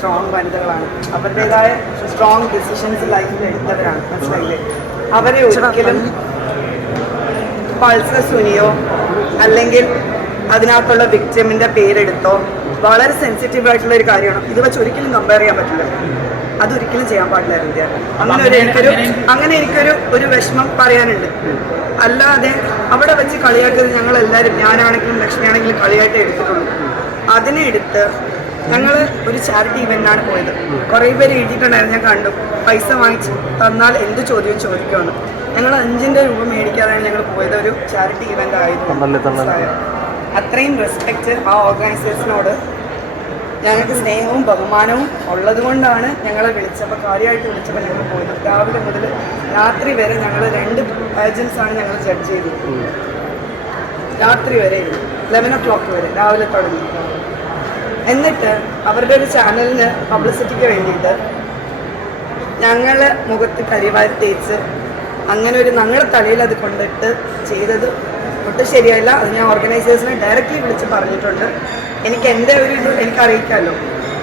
Strong വനിതകളാണ്. അവരുടേതായ strong decisions ലൈഫിൽ എടുത്തവരാണ്. മനസ്സിലായില്ലേ? അവരെ ഒരിക്കലും പൾസർ സുനിയോ അല്ലെങ്കിൽ അതിനകത്തുള്ള വിക്ടിമിന്റെ പേരെടുത്തോ വളരെ സെൻസിറ്റീവ് ആയിട്ടുള്ള ഒരു കാര്യമാണ്. ഇത് വെച്ച് ഒരിക്കലും കമ്പയർ ചെയ്യാൻ പറ്റില്ല. അതൊരിക്കലും ചെയ്യാൻ പാടില്ല ഇന്ത്യ അങ്ങനെ ഒരു എനിക്കൊരു അങ്ങനെ എനിക്കൊരു ഒരു വിഷമം പറയാനുണ്ട്. അല്ലാതെ അവിടെ വെച്ച് കളിയാക്കുന്നത് ഞങ്ങൾ എല്ലാവരും ഞാനാണെങ്കിലും ലക്ഷ്മിയാണെങ്കിലും കളിയായിട്ട് എടുത്തിട്ടുള്ളൂ. അതിനെ എടുത്ത് ഞങ്ങൾ ഒരു ചാരിറ്റി ഇവന്റാണ് പോയത്. കുറേ പേര് എഴുതിയിട്ടുണ്ടായിരുന്നു ഞാൻ കണ്ടു. പൈസ വാങ്ങിച്ച് തന്നാൽ എന്ത് ചോദ്യം ചോദിക്കുമെന്ന് ഞങ്ങൾ അഞ്ചിന്റെ രൂപ മേടിക്കാതെയാണ് ഞങ്ങൾ പോയത്. ഒരു ചാരിറ്റി ഇവന്റ് ആയിരുന്നു. അത്രയും റെസ്പെക്റ്റ് ആ ഓർഗനൈസേഷനോട് ഞങ്ങൾക്ക് സ്നേഹവും ബഹുമാനവും ഉള്ളത് കൊണ്ടാണ് ഞങ്ങളെ വിളിച്ചപ്പോൾ കാര്യമായിട്ട് വിളിച്ചപ്പോൾ ഞങ്ങൾ പോയത്. രാവിലെ മുതൽ രാത്രി വരെ ഞങ്ങൾ രണ്ട് ഏജൻസാണ് ഞങ്ങൾ ജഡ്ജ് ചെയ്തത്. രാത്രി വരെ ലെവൻ ഒ ക്ലോക്ക് വരെ രാവിലെ തുടങ്ങി. എന്നിട്ട് അവരുടെ ഒരു ചാനലിന് പബ്ലിസിറ്റിക്ക് വേണ്ടിയിട്ട് ഞങ്ങൾ മുഖത്ത് കരിവാരി തേച്ച് അങ്ങനെ ഒരു ഞങ്ങളുടെ തലയിൽ അത് കൊണ്ടിട്ട് ചെയ്തത് ഒട്ടും ശരിയല്ല അത് ഞാൻ ഓർഗനൈസേഴ്സിനെ ഡയറക്റ്റ്ലി വിളിച്ച് പറഞ്ഞിട്ടുണ്ട്. എനിക്ക് എന്റെ ഒരു ഇത് എനിക്ക് അറിയിക്കാമല്ലോ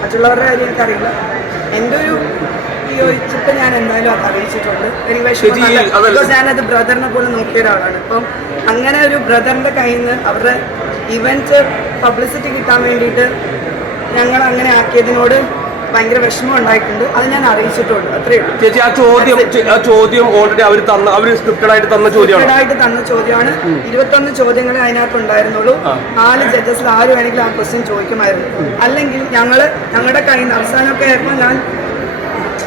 മറ്റുള്ളവരുടെ കാര്യം എനിക്കറിയില്ല. എന്റെ ഒരു യോജിച്ചിട്ട് ഞാൻ എന്തായാലും അത് അറിയിച്ചിട്ടുണ്ട്. എനിക്ക് വിഷമം ഞാനത് ബ്രദറിനെ പോലെ നോക്കിയ ഒരാളാണ് ഇപ്പം അങ്ങനെ ഒരു ബ്രദറിന്റെ കയ്യിൽ നിന്ന് അവരുടെ ഇവന്റ് പബ്ലിസിറ്റി കിട്ടാൻ വേണ്ടിയിട്ട് ഞങ്ങൾ അങ്ങനെ ആക്കിയതിനോട് ഭയങ്കര വിഷമം ഉണ്ടായിട്ടുണ്ട്. അത് ഞാൻ അറിയിച്ചിട്ടുണ്ട്. അത്രയേ ഉള്ളൂ. ചേച്ചി ആ ചോദ്യം ആ ചോദ്യം ഓൾറെഡി അവർ തന്ന അവർ സ്ക്രിപ്റ്റഡ് ആയിട്ട് തന്ന ചോദ്യമാണ്? ആയിട്ട് തന്ന ചോദ്യമാണ്. ഇരുപത്തൊന്ന് ചോദ്യങ്ങളെ അതിനകത്ത് ഉണ്ടായിരുന്നുള്ളൂ. നാല് ജഡ്ജസിൽ ആര് വേണമെങ്കിലും ആ ക്വസ്റ്റ്യൻ ചോദിക്കുമായിരുന്നു. അല്ലെങ്കിൽ ഞങ്ങൾ ഞങ്ങളുടെ കയ്യിൽ നിന്ന് അവസാനമൊക്കെ ആയപ്പോൾ ഞാൻ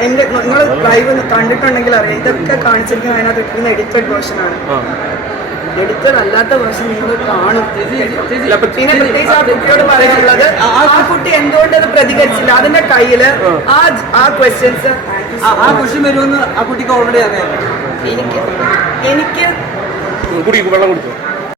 എന്റെ നിങ്ങൾ ലൈവ് കണ്ടിട്ടുണ്ടെങ്കിൽ അറിയാം. ഇതൊക്കെ കാണിച്ചിരിക്കുന്നത് അതിനകത്ത് ഇരിക്കുന്ന എഡിറ്റഡ് വേർഷനാണ് എഡിറ്റഡ് അല്ലാത്ത വേർഷൻ നിങ്ങൾ കാണും. പിന്നെ പ്രത്യേകിച്ച് ആ കുട്ടിയോട് പറയാനുള്ളത് ആ കുട്ടി എന്തുകൊണ്ട് അത് പ്രതികരിച്ചില്ല? അതിന്റെ കയ്യിൽ ആ. ആ ക്വസ്റ്റ്യൻസ് ആ ക്വസ്റ്റ്യൻ വരുമെന്ന് ആ കുട്ടിക്ക് ഓൾറെഡി അറിയാം. എനിക്ക് എനിക്ക് വെള്ളം കുടിക്കും